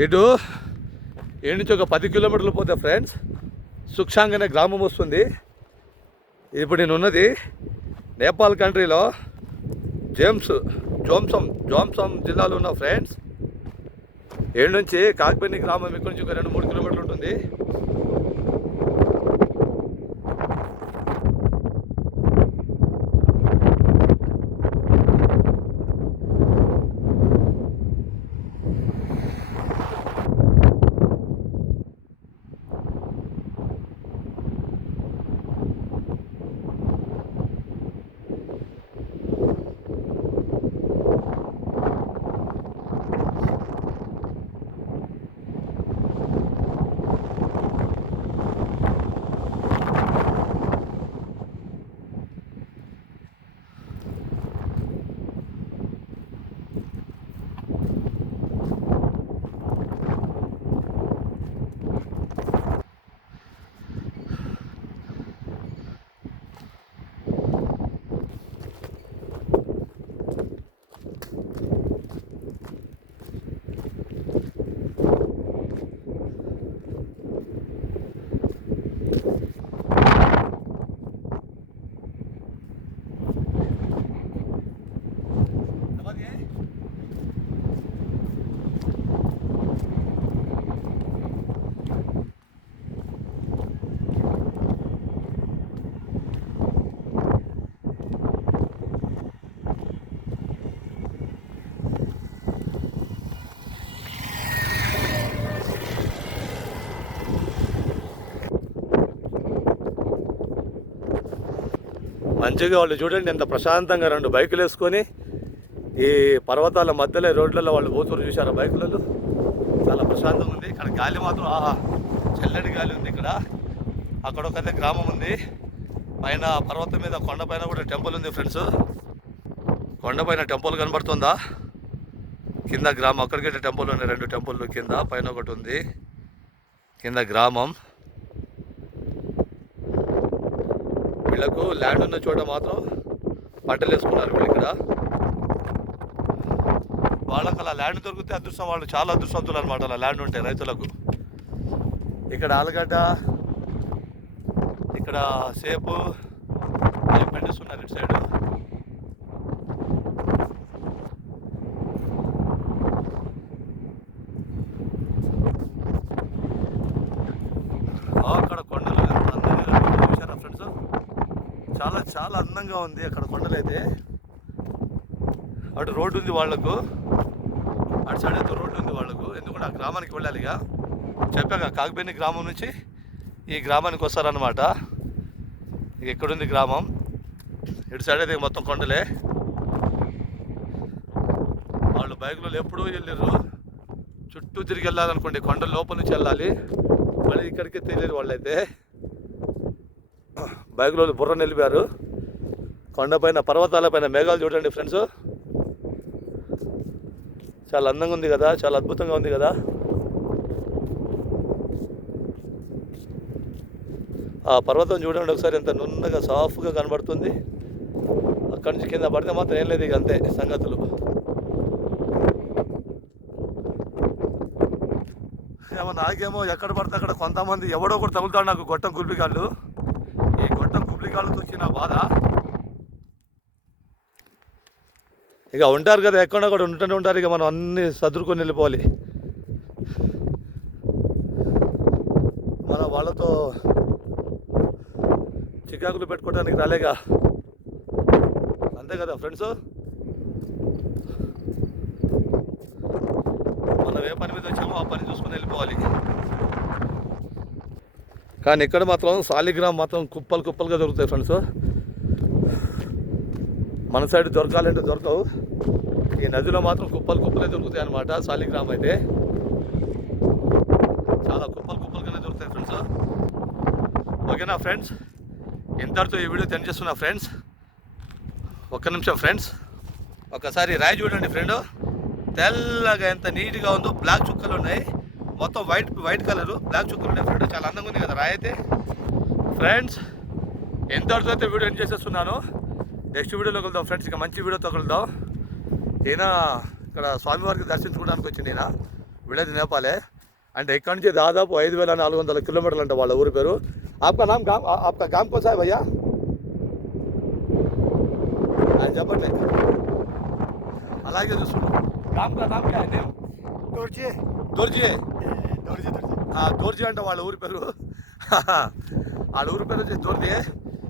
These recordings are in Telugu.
ఇటు ఏడు నుంచి ఒక 10 కిలోమీటర్లు పోతే ఫ్రెండ్స్ సుక్షాంగ్ అనే గ్రామం వస్తుంది. ఇప్పుడు నేను ఉన్నది నేపాల్ కంట్రీలో జోమ్సం జిల్లాలో ఉన్న ఫ్రెండ్స్. ఏడు నుంచి కాక్బెని గ్రామం ఇక్కడ నుంచి ఒక 2-3 కిలోమీటర్లు ఉంటుంది. మంచిగా వాళ్ళు చూడండి ఎంత ప్రశాంతంగా 2 బైకులు వేసుకొని ఈ పర్వతాల మధ్యలో రోడ్లలో వాళ్ళు పోతున్నారు. చూశారు బైకులలో చాలా ప్రశాంతంగా ఉంది. ఇక్కడ గాలి మాత్రం చల్లటి గాలి ఉంది. ఇక్కడ అక్కడ ఒక గ్రామం ఉంది. పైన పర్వతం మీద కొండపైన కూడా టెంపుల్ ఉంది ఫ్రెండ్స్. కొండపైన టెంపుల్ కనబడుతుందా? కింద గ్రామం, అక్కడికి టెంపుల్ ఉన్నాయి. 2 టెంపుల్ కింద, పైన ఒకటి ఉంది. కింద గ్రామం. వీళ్ళకు ల్యాండ్ ఉన్న చోట మాత్రం పంటలు వేసుకున్నారు వీళ్ళు. ఇక్కడ వాళ్ళకి అలా ల్యాండ్ దొరికితే అదృష్టం, వాళ్ళు చాలా అదృష్టవంతులు అనమాట. అలా ల్యాండ్ ఉంటాయి రైతులకు. ఇక్కడ ఆలుగడ్డ, ఇక్కడ సేపు అవి పండిస్తున్నారు ఇటు సైడ్. అక్కడ కొండలు చూసారా ఫ్రెండ్స్? చాలా చాలా అందంగా ఉంది అక్కడ కొండలు అయితే. అటు రోడ్డు ఉంది వాళ్లకు, అటు సైడ్ అయితే రోడ్డు ఉంది వాళ్లకు. ఎందుకంటే ఆ గ్రామానికి వెళ్ళాలి. ఇక చెప్పాక కాక్బెని గ్రామం నుంచి ఈ గ్రామానికి వస్తారనమాట. ఇక ఎక్కడుంది గ్రామం? ఇటు సైడ్ అయితే మొత్తం కొండలే. వాళ్ళు బైకులో ఎప్పుడూ వెళ్ళారు. చుట్టూ తిరిగి వెళ్ళాలనుకోండి, కొండల లోపల నుంచి వెళ్ళాలి. మళ్ళీ ఇక్కడికి తెలియదు వాళ్ళైతే. బైకులో బుర్ర నిలిపారు. కొండపైన పర్వతాలపైన మేఘాలు చూడండి ఫ్రెండ్స్. చాలా అందంగా ఉంది కదా, చాలా అద్భుతంగా ఉంది కదా. ఆ పర్వతం చూడండి ఒకసారి, ఎంత నున్నగా సాఫ్ట్గా కనబడుతుంది. అక్కడి నుంచి కింద పడితే మాత్రం ఏం లేదు, ఇక అంతే సంగతులు. ఏమో నాకేమో ఎక్కడ పడితే అక్కడ కొంతమంది ఎవడో ఒకటి తగులుతాడు నాకు, గొట్టం గుల్పికాళ్ళు. ఈ గొట్టం గుల్పికాళ్ళతో వచ్చిన బాధ. ఇక ఉంటారు కదా, ఎక్కడ కూడా ఉంటూనే ఉంటారు. ఇక మనం అన్నీ సదురుకొని వెళ్ళిపోవాలి. మన వాళ్ళతో చికాకులు పెట్టుకోవడానికి రాలేగా, అంతే కదా ఫ్రెండ్స్. మనం ఏ పని మీద వచ్చామో ఆ పని చూసుకొని వెళ్ళిపోవాలి. కానీ ఇక్కడ మాత్రం సాలిగ్రామ్ మాత్రం కుప్పలు కుప్పలుగా దొరుకుతాయి ఫ్రెండ్స్. మన సైడ్ దొరకాలంటే దొరకవు. ఈ నదిలో మాత్రం కుప్పలు కుప్పలే దొరుకుతాయి అన్నమాట. సాలిగ్రామ్ అయితే చాలా కుప్పలు కుప్పలుగానే దొరుకుతాయి ఫ్రెండ్స్. ఓకేనా ఫ్రెండ్స్, ఇంతటితో ఈ వీడియో ఎండ్ చేస్తున్నా ఫ్రెండ్స్. ఒక్క నిమిషం ఫ్రెండ్స్, ఒకసారి రాయి చూడండి ఫ్రెండ్. తెల్లగా ఎంత నీట్గా ఉందో. బ్లాక్ చుక్కలు ఉన్నాయి, మొత్తం వైట్ కలరు బ్లాక్ చుక్కలు ఉన్నాయి ఫ్రెండ్. చాలా అందంగా ఉంది కదా రాయి అయితే. ఫ్రెండ్స్ ఎంతటితో అయితే వీడియో ఎండ్ చేసేస్తున్నాను. నెక్స్ట్ వీడియోలో కలుద్దాం ఫ్రెండ్స్. ఇక మంచి వీడియోతో కలుద్దాం. ఈయన ఇక్కడ స్వామివారికి దర్శించుకోవడానికి వచ్చింది. ఈయన విలేజ్ నేపాలే. అంటే ఇక్కడి నుంచి దాదాపు 5400 కిలోమీటర్లు అంట వాళ్ళ ఊరి పేరు. ఆప్కా నామ్ ఆప్కా గామ్ కోసా హై భయ్యా? ఆయన చెప్పట్లే. అలాగే చూసుకోండి. గామ్ కా నామ్ క్యా హై నేమ్? దోర్జీ దోర్జీ. దోర్జీ దోర్జీ అంటే వాళ్ళ ఊరి పేరు. వాళ్ళ ఊరి పేరు వచ్చి దోర్జీ.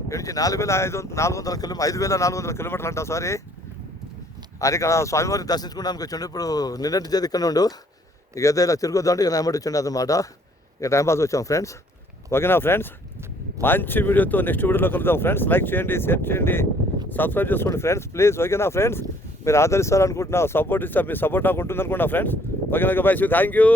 ఇక్కడ నుంచి 5400 కిలోమీటర్లు అంట. సారీ, అది ఇక్కడ స్వామివారిని దర్శించుకోవడానికి వచ్చిండు. ఇప్పుడు నిన్నటి చేతి ఇక్కడ ఉండు, ఇక ఏదో ఇలా తిరుగుద్దాంటే ఇక నాయమటి వచ్చిండు అనమాట. ఇక టైంపాస్ వచ్చాం ఫ్రెండ్స్. ఓకేనా ఫ్రెండ్స్, మంచి వీడియోతో నెక్స్ట్ వీడియోలో కలుద్దాం ఫ్రెండ్స్. లైక్ చేయండి, షేర్ చేయండి, సబ్స్క్రైబ్ చేసుకోండి ఫ్రెండ్స్ ప్లీజ్. ఓకేనా ఫ్రెండ్స్, మీరు ఆదరిస్తారనుకుంటున్నా, సపోర్ట్ ఇస్తా, మీ సపోర్ట్ నాకు ఉంటుంది అనుకుంటున్నా ఫ్రెండ్స్. ఓకేనా బాయ్, థ్యాంక్ యూ.